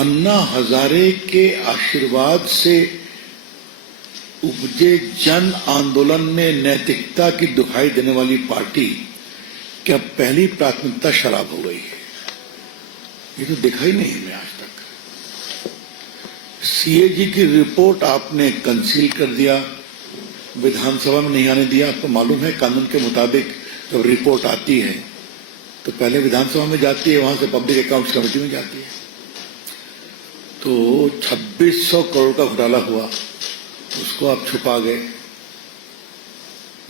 अन्ना हजारे के आशीर्वाद से उपजे जन आंदोलन में नैतिकता की दुहाई देने वाली पार्टी की अब पहली प्राथमिकता शराब हो गई है। ये तो देखा ही नहीं मैं आज तक। सीएजी की रिपोर्ट आपने कंसील कर दिया, विधानसभा में नहीं आने दिया। आपको मालूम है कानून के मुताबिक जब रिपोर्ट आती है तो पहले विधानसभा में जाती है, वहां से पब्लिक अकाउंट्स कमेटी में जाती है। तो 2600 करोड़ का घोटाला हुआ, उसको आप छुपा गए।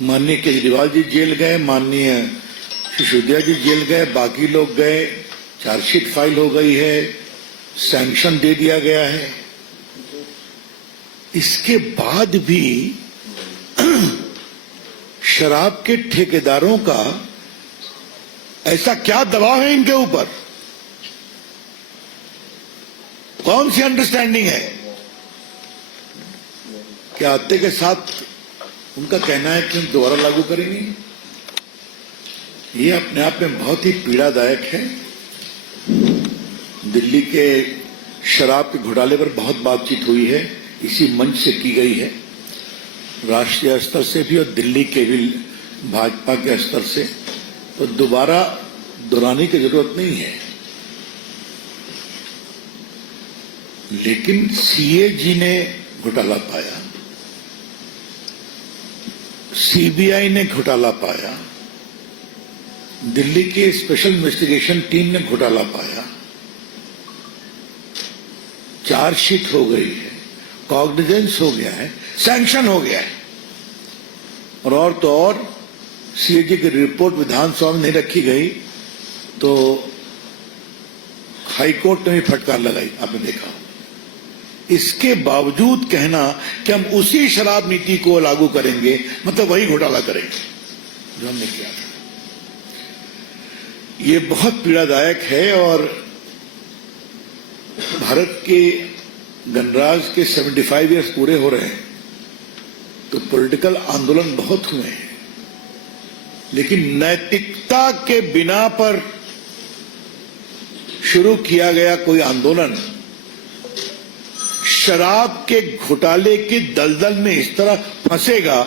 माननीय केजरीवाल जी जेल गए, माननीय सिसोदिया जी जेल गए, बाकी लोग गए, चार्जशीट फाइल हो गई है, सैंक्शन दे दिया गया है। इसके बाद भी शराब के ठेकेदारों का ऐसा क्या दबाव है इनके ऊपर? कौन सी अंडरस्टैंडिंग है? क्या आते के साथ उनका कहना है कि हम दोबारा लागू करेंगे? ये अपने आप में बहुत ही पीड़ादायक है। दिल्ली के शराब के घोटाले पर बहुत बातचीत हुई है, इसी मंच से की गई है, राष्ट्रीय स्तर से भी और दिल्ली के भी भाजपा के स्तर से। तो दोबारा दोहराने की जरूरत नहीं है। लेकिन सीएजी ने घोटाला पाया, सीबीआई ने घोटाला पाया, दिल्ली की स्पेशल इन्वेस्टिगेशन टीम ने घोटाला पाया, चार्जशीट हो गई है, कॉग्निजेंस हो गया है, सैंक्शन हो गया है। और तो और सीएजी की रिपोर्ट विधानसभा में नहीं रखी गई तो हाईकोर्ट ने भी फटकार लगाई, आपने देखा। इसके बावजूद कहना कि हम उसी शराब नीति को लागू करेंगे, मतलब वही घोटाला करेंगे जो हमने किया था। ये बहुत पीड़ादायक है। और भारत के गणराज्य के 75 ईयर्स पूरे हो रहे हैं तो पॉलिटिकल आंदोलन बहुत हुए हैं, लेकिन नैतिकता के बिना पर शुरू किया गया कोई आंदोलन शराब के घोटाले की दलदल में इस तरह फंसेगा,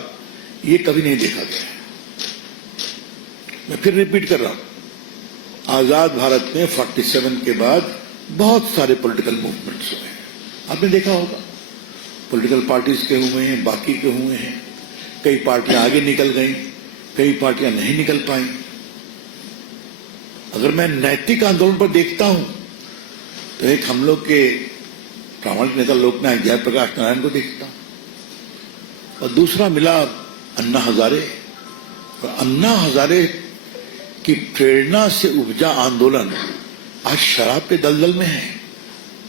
ये कभी नहीं देखा गया। मैं फिर रिपीट कर रहा हूं, आजाद भारत में 47 के बाद बहुत सारे पॉलिटिकल मूवमेंट्स हुए हैं। आपने देखा होगा, पॉलिटिकल पार्टीज के हुए हैं, बाकी के हुए हैं। कई पार्टियां आगे निकल गई, कई पार्टियां नहीं निकल पाई। अगर मैं नैतिक आंदोलन पर देखता हूं तो एक हम लोग के प्रामाणिक नेता लोकनायक जयप्रकाश नारायण को देखता हूं, और दूसरा मिला अन्ना हजारे। और अन्ना हजारे की प्रेरणा से उपजा आंदोलन आज शराब के दलदल में है।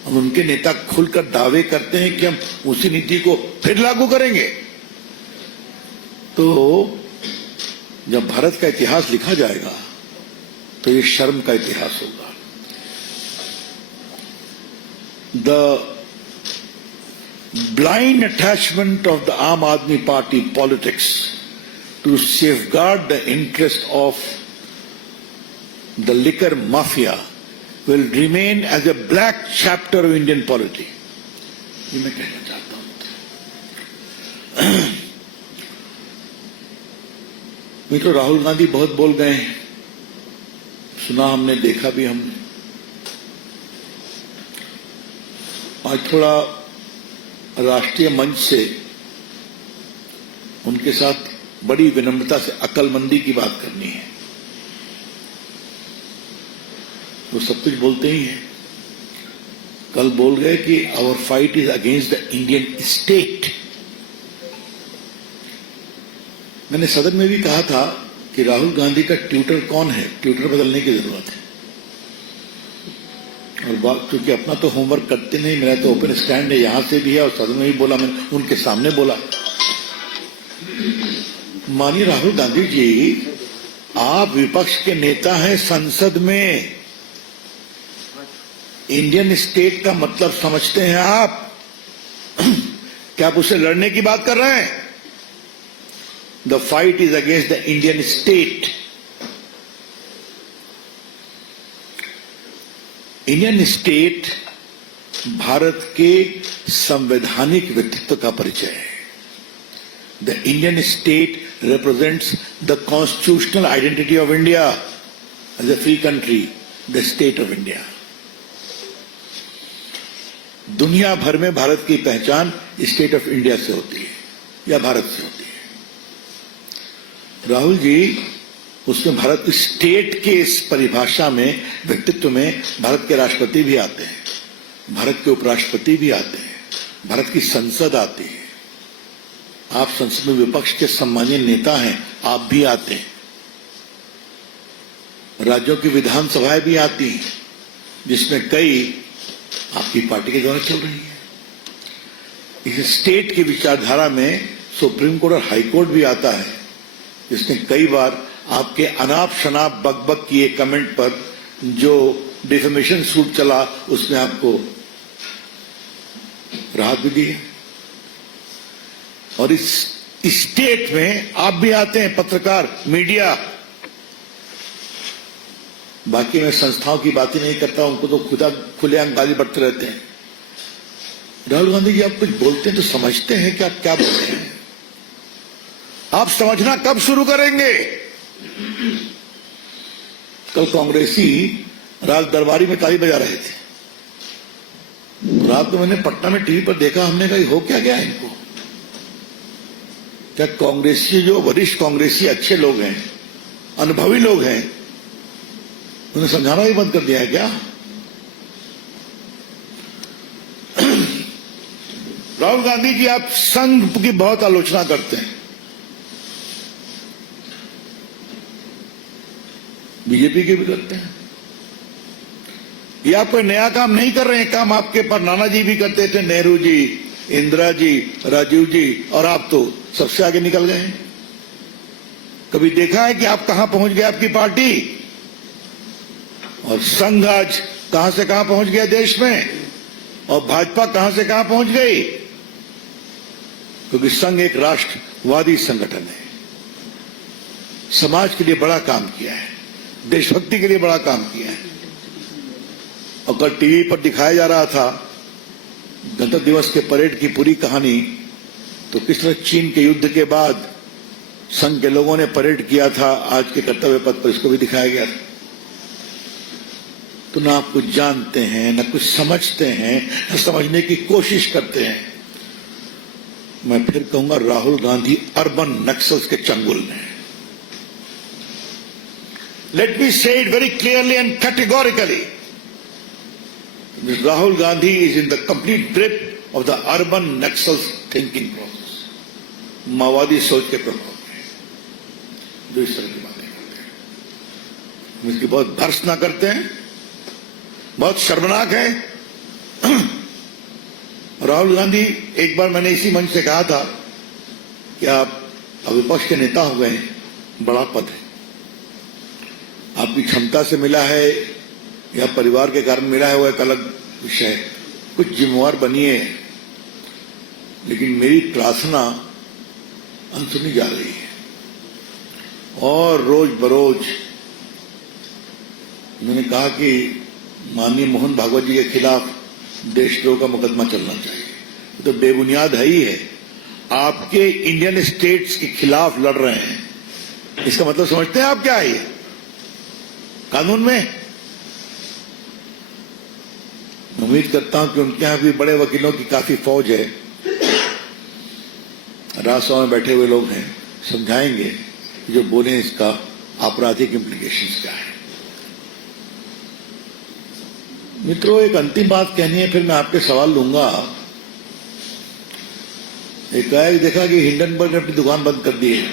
हम उनके नेता खुलकर दावे करते हैं कि हम उसी नीति को फिर लागू करेंगे। तो जब भारत का इतिहास लिखा जाएगा तो ये शर्म का इतिहास होगा। The blind attachment of the Aam Aadmi Party politics to safeguard the interest of the liquor mafia will remain as a black chapter of Indian polity. ये मैं कहना चाहता हूं। मित्रों, राहुल गांधी बहुत बोल गए हैं, सुना हमने, देखा भी हमने। आज थोड़ा राष्ट्रीय मंच से उनके साथ बड़ी विनम्रता से अक्लमंदी की बात करनी है। वो सब कुछ बोलते ही हैं। कल बोल गए कि our fight is against the Indian state. मैंने सदन में भी कहा था कि राहुल गांधी का ट्विटर कौन है, ट्विटर बदलने की जरूरत है। और बात, क्योंकि अपना तो होमवर्क करते नहीं, मेरा तो ओपन स्टैंड है, यहां से भी है और सदन में भी बोला, मैंने उनके सामने बोला। माननीय राहुल गांधी जी, आप विपक्ष के नेता हैं संसद में। इंडियन स्टेट का मतलब समझते हैं आप? क्या आप उससे लड़ने की बात कर रहे हैं? The fight is against the Indian state. Indian state Bharat के संवैधानिक व्यक्तित्व का परिचय है। The Indian state represents the constitutional identity of India as a free country, the state of India. दुनिया भर में भारत की पहचान स्टेट ऑफ इंडिया से होती है या भारत से होती है। राहुल जी, उसमें भारत स्टेट के इस परिभाषा में, व्यक्तित्व में भारत के राष्ट्रपति भी आते हैं, भारत के उपराष्ट्रपति भी आते हैं, भारत की संसद आती है। आप संसद में विपक्ष के सम्मानीय नेता हैं, आप भी आते हैं। राज्यों की विधानसभाएं भी आती हैं, जिसमें कई आपकी पार्टी के द्वारा चल रही है। इस स्टेट की विचारधारा में सुप्रीम कोर्ट और हाई कोर्ट भी आता है, जिसने कई बार आपके अनाप शनाप बकबक किए कमेंट पर जो डिफेमेशन सूट चला, उसमें आपको राहत भी दी है। और इस स्टेट में आप भी आते हैं, पत्रकार, मीडिया। बाकी मैं संस्थाओं की बातें नहीं करता, उनको तो खुदा खुलेआम गाली बढ़ते रहते हैं। राहुल गांधी जी, आप कुछ बोलते हैं तो समझते हैं कि आप क्या बोलते हैं? आप समझना कब शुरू करेंगे? कल कांग्रेसी रात दरबारी में ताली बजा रहे थे। रात को मैंने पटना में टीवी पर देखा, हमने कहा हो क्या गया इनको? क्या कांग्रेसी, जो वरिष्ठ कांग्रेसी अच्छे लोग हैं, अनुभवी लोग हैं, उन्हें समझाना ही बंद कर दिया है क्या? राहुल गांधी जी, आप संघ की बहुत आलोचना करते हैं, बीजेपी के भी करते हैं। ये आप कोई नया काम नहीं कर रहे हैं। काम आपके पर नाना जी भी करते थे, नेहरू जी, इंदिरा जी, राजीव जी, और आप तो सबसे आगे निकल गए हैं। कभी देखा है कि आप कहां पहुंच गए आपकी पार्टी? और संघ आज कहां से कहां पहुंच गया देश में, और भाजपा कहां से कहां पहुंच गई? क्योंकि संघ एक राष्ट्रवादी संगठन है, समाज के लिए बड़ा काम किया है, देशभक्ति के लिए बड़ा काम किया है। और कल टीवी पर दिखाया जा रहा था गणतंत्र दिवस के परेड की पूरी कहानी, तो किस तरह चीन के युद्ध के बाद संघ के लोगों ने परेड किया था आज के कर्तव्य पथ पर, इसको भी दिखाया गया था। तो ना आप कुछ जानते हैं, ना कुछ समझते हैं, ना समझने की कोशिश करते हैं। मैं फिर कहूंगा, राहुल गांधी अर्बन नक्सल्स के चंगुल में। लेट मी से it very clearly and categorically, Rahul Gandhi is in the complete grip of the urban Naxals thinking process, माओवादी सोच के प्रभाव में जो इस तरह की बातें करते हैं, इसकी बहुत भर्त्सना करते हैं, बहुत शर्मनाक है। राहुल गांधी, एक बार मैंने इसी मंच से कहा था कि आप विपक्ष के नेता हो गए, बड़ा पद है, आपकी क्षमता से मिला है या परिवार के कारण मिला है, वो एक अलग विषय। कुछ जिम्मेवार बनिए, लेकिन मेरी प्रार्थना अनसुनी जा रही है। और रोज बरोज मैंने कहा कि माननीय मोहन भागवत जी के खिलाफ देशद्रोह का मुकदमा चलना चाहिए। तो बेबुनियाद है ही है। आपके इंडियन स्टेट्स के खिलाफ लड़ रहे हैं, इसका मतलब समझते हैं आप क्या है? ये कानून में उम्मीद करता हूं कि उनके यहां भी बड़े वकीलों की काफी फौज है, राजसभा में बैठे हुए लोग हैं, समझाएंगे जो बोले इसका आपराधिक इम्प्लीकेशंस क्या है। मित्रों, एक अंतिम बात कहनी है, फिर मैं आपके सवाल लूंगा। एक देखा कि हिंडनबर्ग ने अपनी दुकान बंद कर दी है।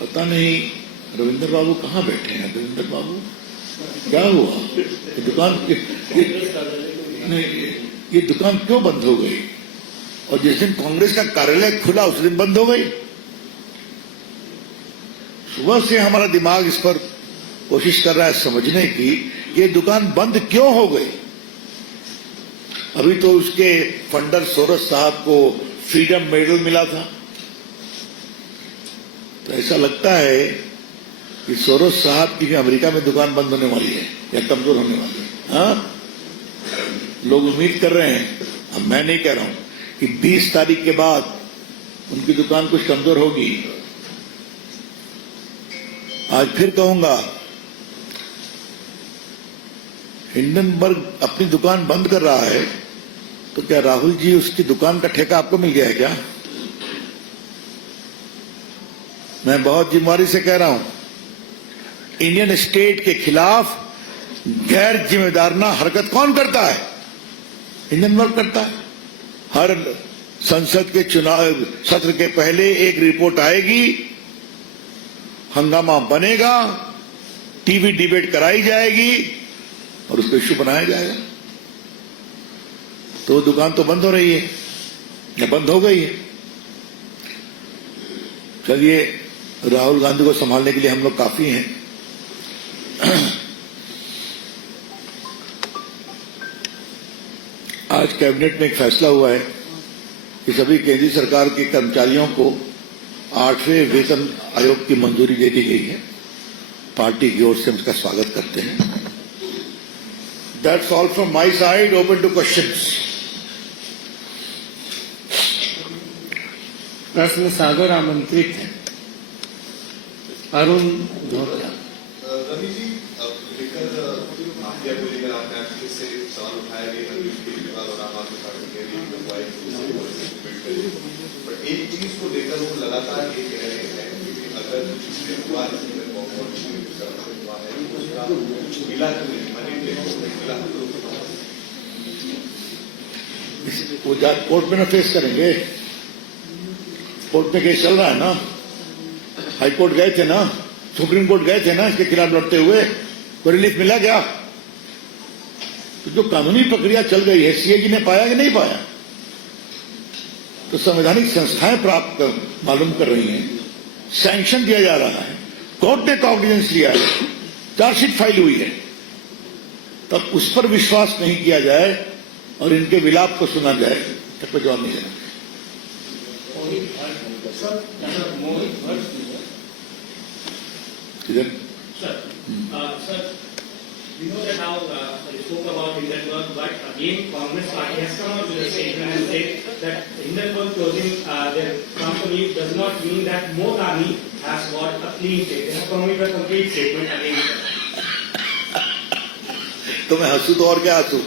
पता नहीं रविंद्र बाबू कहां बैठे हैं। रविंद्र बाबू, क्या हुआ? ये दुकान क्यों बंद हो गई? और जिस दिन कांग्रेस का कार्यालय खुला उस दिन बंद हो गई। सुबह से हमारा दिमाग इस पर कोशिश कर रहा है समझने की ये दुकान बंद क्यों हो गई। अभी तो उसके फंडर सोरस साहब को फ्रीडम मेडल मिला था। तो ऐसा लगता है कि सोरोस साहब की अमेरिका में दुकान बंद होने वाली है या कमजोर होने वाली है। हाँ, लोग उम्मीद कर रहे हैं, अब मैं नहीं कह रहा हूं कि 20 तारीख के बाद उनकी दुकान कुछ कमजोर होगी। आज फिर कहूंगा, हिंडनबर्ग अपनी दुकान बंद कर रहा है तो क्या राहुल जी उसकी दुकान का ठेका आपको मिल गया है क्या? मैं बहुत जिम्मेदारी से कह रहा हूं, इंडियन स्टेट के खिलाफ गैर जिम्मेदाराना हरकत कौन करता है? हिंडनबर्ग करता है। हर संसद के चुनाव सत्र के पहले एक रिपोर्ट आएगी, हंगामा बनेगा, टीवी डिबेट कराई जाएगी और उसको इश्यू बनाया जाएगा। तो दुकान तो बंद हो रही है या बंद हो गई है। चलिए, राहुल गांधी को संभालने के लिए हम लोग काफी हैं। आज कैबिनेट में एक फैसला हुआ है कि सभी केंद्रीय सरकार के कर्मचारियों को 8वें वेतन आयोग की मंजूरी दे दी गई है। पार्टी की ओर से हम इसका स्वागत करते हैं। That's all from my side. Open to questions. प्रश्न सागर आमंत्रित है। अरुण धोत्रा। रवि जी, लेकर माफिया को लेकर आपने आपके से सवाल उठाया गया है और आम आदमी पार्टी के लिए बट एक चीज को लेकर वो लगातार ये कह रहे हैं कि अगर पिछले हुआ है मिला तो नहीं मिला वो कोर्ट में ना फेस करेंगे। कोर्ट में केस चल रहा है ना, हाई कोर्ट गए थे ना, सुप्रीम कोर्ट गए थे ना इसके खिलाफ लड़ते हुए, कोई रिलीफ मिला क्या? तो जो कानूनी प्रक्रिया चल रही है, सीएजी ने पाया कि नहीं पाया? तो संवैधानिक संस्थाएं प्राप्त मालूम कर रही हैं, सैंक्शन दिया जा रहा है, कोर्ट ने कॉग्निजेंस लिया है, चार्जशीट फाइल हुई है। तब उस पर विश्वास नहीं किया जाए और इनके विलाप को सुना जाए, तब कोई जवाब नहीं देना। किधर? Sir, we know that now you spoke about Hindenburg, but again Congress party has come out with a statement and said that Hindenburg closing their company does not mean that Motani has got a clean state. They have come with a complete statement against them. तो मैं हंसू तो और क्या हंसू?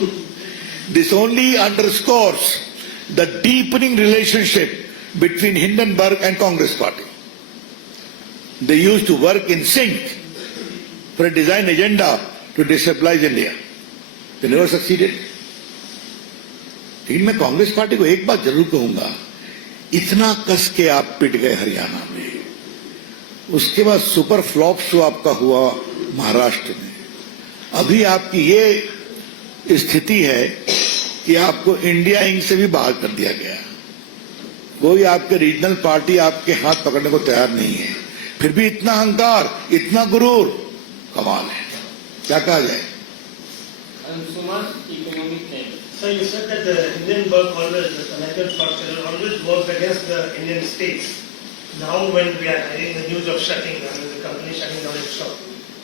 This only underscores the deepening relationship between Hindenburg and Congress party. They used to work in sync for a design agenda to destabilize India. They never succeeded. लेकिन मैं Congress party को एक बात जरूर कहूंगा, इतना कस के आप पिट गए हरियाणा में, उसके बाद सुपर फ्लॉप शो आपका हुआ महाराष्ट्र में, अभी आपकी ये स्थिति है कि आपको इंडिया इंक से भी बाहर कर दिया गया। कोई आपके रीजनल पार्टी आपके हाथ पकड़ने को तैयार नहीं है, फिर भी इतना अहंकार, इतना गुरूर, कमाल है। क्या कहा जाए? So you said that the Hindenburg always, the Canadian structure always worked against the Indian states. Now when we are hearing the news of shutting down, the company shutting down its shop,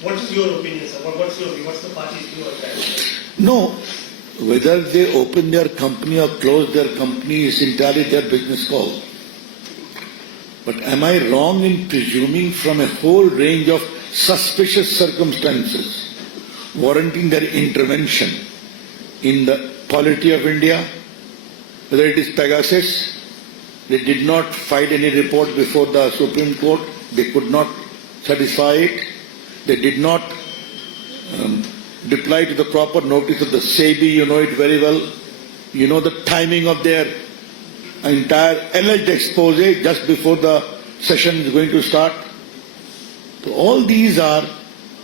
what is your opinion, sir? What's your view? What's the party's view of that? No, whether they open their company or close their company is entirely their business call. But am I wrong in presuming from a whole range of suspicious circumstances warranting their intervention in the polity of India? Whether it is Pegasus, they did not file any report before the Supreme Court, they could not satisfy it, they did not reply to the proper notice of the SEBI, you know it very well, you know the timing of their entire alleged expose just before the session is going to start. So all these are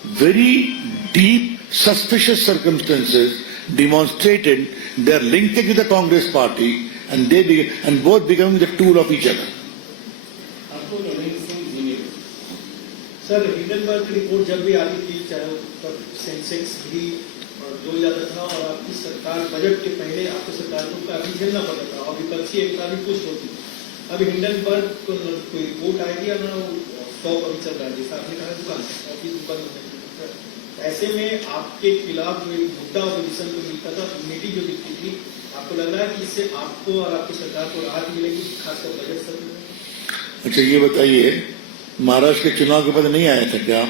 very deep, suspicious circumstances demonstrated their linkage with the Congress party and both becoming the tool of each other. Sir, Hindenburg की report जब भी आती थी, चाहे तब Sensex भी डूब जाता था और आपकी सरकार बजट के पहले आपकी सरकार को काफी झेलना पड़ता था और विपक्षी एकता भी कुछ होती थी। अभी हिंडनबर्ग को कोई रिपोर्ट आएगी या ना स्टॉक अभी चल रहा है, जैसा आपने कहा दुकान ऑफिस दुकान होने की। ऐसे में आपके खिलाफ जो एक मुद्दा ऑपोजिशन को मिलता था, इम्यूनिटी जो दिखती थी, आपको लग रहा है कि इससे आपको और आपकी सरकार को राहत मिलेगी, खासकर बजट सत्र में? अच्छा ये बताइए, महाराष्ट्र के चुनाव के बाद नहीं आया था क्या?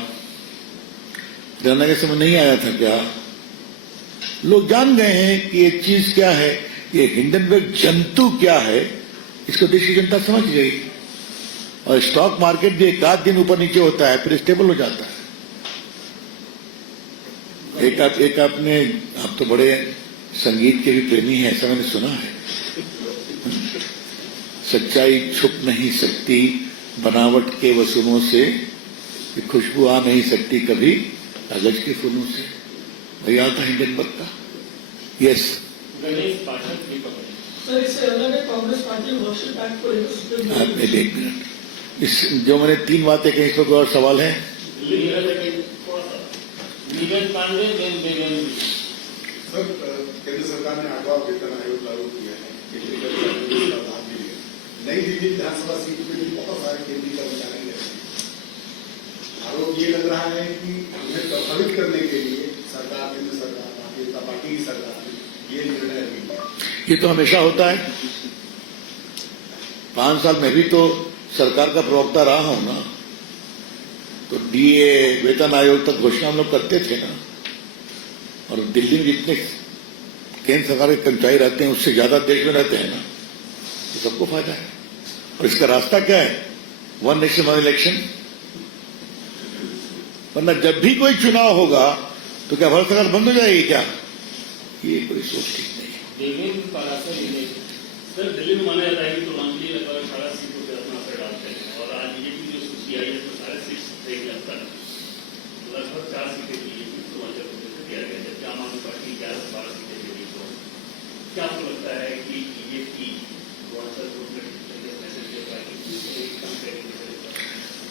हरियाणा के समय नहीं आया था क्या? लोग जान गए हैं कि ये चीज क्या है, ये हिंडनबर्ग जंतु क्या है, इसको देश की जनता समझ गई। और स्टॉक मार्केट भी एक आध दिन ऊपर नीचे होता है, फिर स्टेबल हो जाता है। एक आपने, आप तो बड़े संगीत के भी प्रेमी हैं, ऐसा मैंने सुना है, सच्चाई छुप नहीं सकती बनावट के वसूलों से, खुशबू आ नहीं सकती कभी कागज के फूलों से। वही आता हिंडनबर्ग का। यस गणेश पाठक की पकड़। सर, इससे अलग है कांग्रेस पार्टी वर्शिप एक्ट को लेकर सुप्रीम कोर्ट आप एक मिनट, इस जो मैंने 3 बातें कही, इस पर कोई और सवाल है? नीरज पांडे सर, केंद्र सरकार ने 8वां वेतन आयोग लागू किया है, केंद्रीय कर्मचारियों को लाभ भी दिया। नई दिल्ली विधानसभा सीट पे भी बहुत सारे केंद्रीय कर्मचारी रहते हैं। आरोप ये लग रहा है कि उन्हें प्रभावित करने के लिए सरकार, केंद्र सरकार, भारतीय जनता पार्टी की सरकार ने ये निर्णय अभी लिया। ये तो हमेशा होता है। 5 साल में भी तो सरकार का प्रवक्ता रहा हूं ना, तो डीए वेतन आयोग तक घोषणा हम लोग करते थे ना। और दिल्ली में जितने केंद्र सरकार के कर्मचारी रहते हैं उससे ज्यादा देश में रहते हैं ना, तो सबको फायदा है। और इसका रास्ता क्या है? 1 नेशन 1 इलेक्शन। वरना जब भी कोई चुनाव होगा तो क्या भारत सरकार बंद हो जाएगी क्या? ये कोई सोच ठीक नहीं है। देवेंद्र पारासर सर, दिल्ली में माना जाता है कि पूर्वांचली लगभग 18 सीटों पर अपना असर डालते हैं, और आज बीजेपी जो सूची आई है उसमें सारे सीट्स देख लगता है लगभग 4 सीटें बीजेपी पूर्वांचल को दिया गया, जबकि आम आदमी पार्टी 11-12 सीटें दे रही। तो क्या आपको लगता है कि बीजेपी पूर्वांचल को मैसेज दे पाएगी?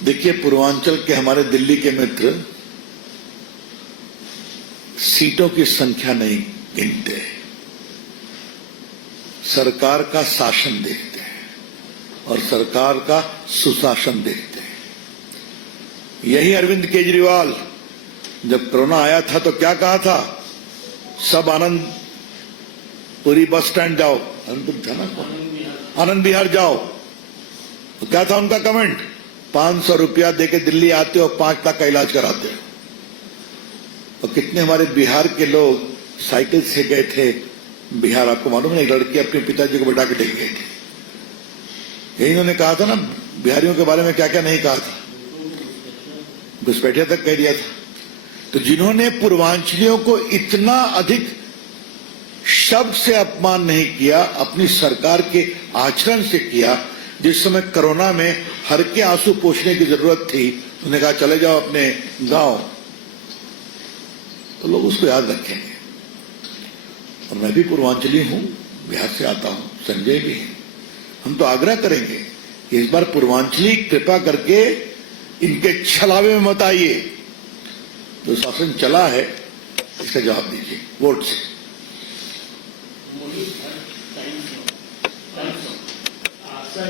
देखिए, पूर्वांचल के हमारे दिल्ली के मित्र सीटों की संख्या नहीं गिनते, सरकार का शासन देखते हैं और सरकार का सुशासन देखते हैं। यही अरविंद केजरीवाल जब कोरोना आया था तो क्या कहा था? सब आनंदपुरी बस स्टैंड जाओ, आनंदपुर था ना, आनंद विहार जाओ। तो क्या था उनका कमेंट? 500 रुपया देके दिल्ली आते हो, 5 लाख का इलाज कराते हो। और कितने हमारे बिहार के लोग साइकिल से गए थे बिहार, आपको मालूम है? एक लड़की अपने पिताजी को बैठा के लेके गई थी। यही इन्होंने कहा था ना, बिहारियों के बारे में क्या क्या नहीं कहा था, घुसपैठिया तक कह दिया था। तो जिन्होंने पूर्वांचलियों को इतना अधिक शब्द से अपमान नहीं किया, अपनी सरकार के आचरण से किया, जिस समय कोरोना में हर के आंसू पोंछने की जरूरत थी, उन्होंने कहा चले जाओ अपने गांव, तो लोग उसको याद रखेंगे। और मैं भी पूर्वांचली हूं, बिहार से आता हूं, संजय भी है। हम तो आग्रह करेंगे कि इस बार पूर्वांचली कृपा करके इनके छलावे में मत आइए। जो शासन चला है इसका जवाब दीजिए वोट से। Sir,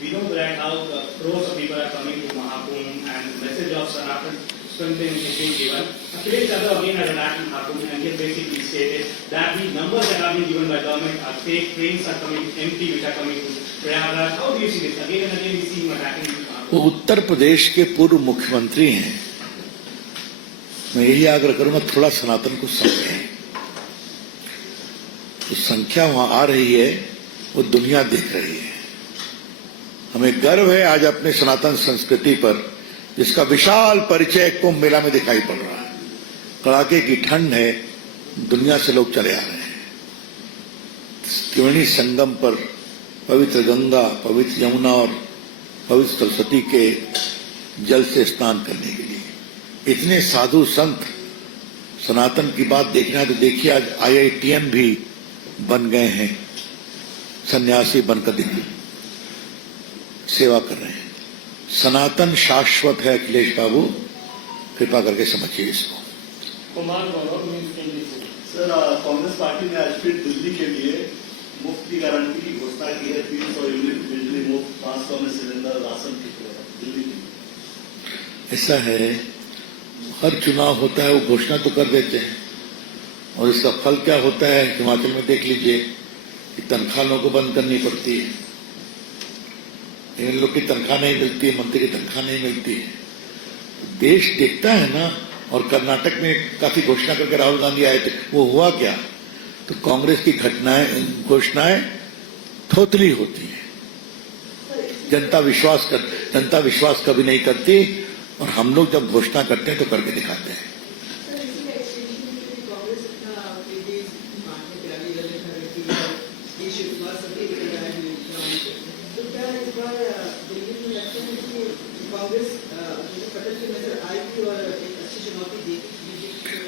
we know that how crores of people are coming to Mahakumbh and the message of Sanatan strengthening is being given. Today's Jadhav again has attacked Mahakumbh and he has basically stated that the numbers that are being given by government are fake, trains are coming empty which are coming to Prayagraj. How do you see this? Again and again we see him attacking Mahakumbh. वो उत्तर प्रदेश के पूर्व मुख्यमंत्री हैं। मैं यही आग्रह करूंगा, थोड़ा सनातन को समझें। तो संख्या वहां आ रही है, वो दुनिया देख रही है। हमें गर्व है आज अपने सनातन संस्कृति पर, जिसका विशाल परिचय कुंभ मेला में दिखाई पड़ रहा है। कड़ाके की ठंड है, दुनिया से लोग चले आ रहे हैं। त्रिवेणी संगम पर पवित्र गंगा, पवित्र यमुना और पवित्र सरस्वती के जल से स्नान करने के लिए इतने साधु संत। सनातन की बात देखना है तो देखिए, आज IITian भी बन गए हैं, सन्यासी बनकर दिल्ली सेवा कर रहे हैं। सनातन शाश्वत है अखिलेश बाबू, कृपा करके समझिए इसको। कुमार गौरव सर, कांग्रेस पार्टी ने आज फिर दिल्ली के लिए मुफ्त की गारंटी की घोषणा की है। 300 यूनिट बिजली मुफ्त, 500 में सिलेंडर, राशन की दिल्ली की। ऐसा है, हर चुनाव होता है वो घोषणा तो कर देते हैं और इसका फल क्या होता है हिमाचल में देख लीजिए कि तनख्वाहों को बंद करनी पड़ती है, इन लोग की तनख्वाह नहीं मिलती है, मंत्री की तनख्वाह नहीं मिलती है। देश देखता है ना। और कर्नाटक में काफी घोषणा करके राहुल गांधी आए थे, वो हुआ क्या? तो कांग्रेस की घोषणाएं थोतली होती है, जनता विश्वास कभी नहीं करती और हम लोग जब घोषणा करते हैं तो करके दिखाते हैं।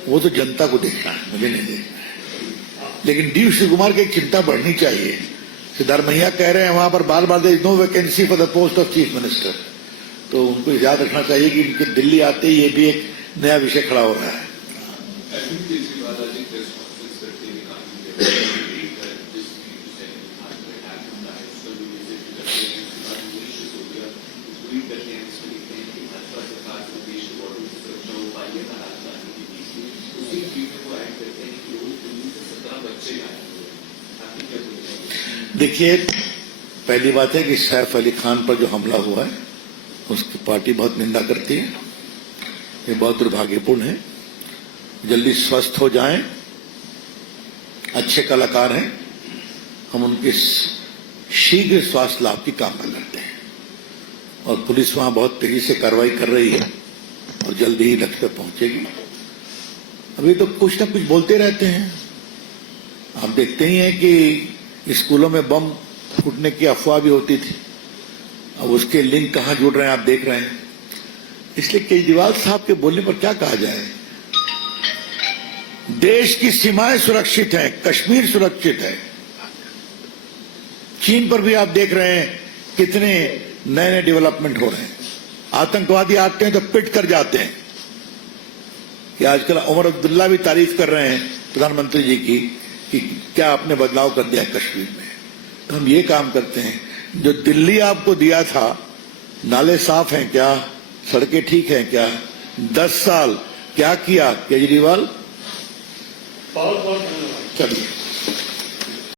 वो तो जनता को देखना है, मुझे नहीं देखना है। लेकिन डी शिवकुमार की एक चिंता बढ़नी चाहिए। सिद्धारमैया कह रहे हैं वहां पर बार बार there is no vacancy for the post of chief minister, तो उनको याद रखना चाहिए कि इनके दिल्ली आते ही ये भी एक नया विषय खड़ा हो रहा है। देखिए, पहली बात है कि सैफ अली खान पर जो हमला हुआ है उसकी पार्टी बहुत निंदा करती है, ये बहुत दुर्भाग्यपूर्ण है। जल्दी स्वस्थ हो जाएं, अच्छे कलाकार हैं, हम उनके शीघ्र स्वास्थ्य लाभ की कामना करते हैं और पुलिस वहां बहुत तेजी से कार्रवाई कर रही है और जल्दी ही लक्ष्य पर पहुंचेगी। अभी तो कुछ ना कुछ बोलते रहते हैं, आप देखते ही हैं कि स्कूलों में बम फूटने की अफवाह भी होती थी, अब उसके लिंक कहां जुड़ रहे हैं आप देख रहे हैं। इसलिए केजरीवाल साहब के बोलने पर क्या कहा जाए, देश की सीमाएं सुरक्षित हैं, कश्मीर सुरक्षित है, चीन पर भी आप देख रहे हैं कितने नए नए डेवलपमेंट हो रहे हैं। आतंकवादी आते हैं तो पिट कर जाते हैं, कि आजकल उमर अब्दुल्ला भी तारीफ कर रहे हैं प्रधानमंत्री जी की कि क्या आपने बदलाव कर दिया कश्मीर में। तो हम ये काम करते हैं, जो दिल्ली आपको दिया था, नाले साफ हैं क्या, सड़कें ठीक हैं क्या, 10 साल क्या किया केजरीवाल? बहुत बहुत धन्यवाद। चलिए।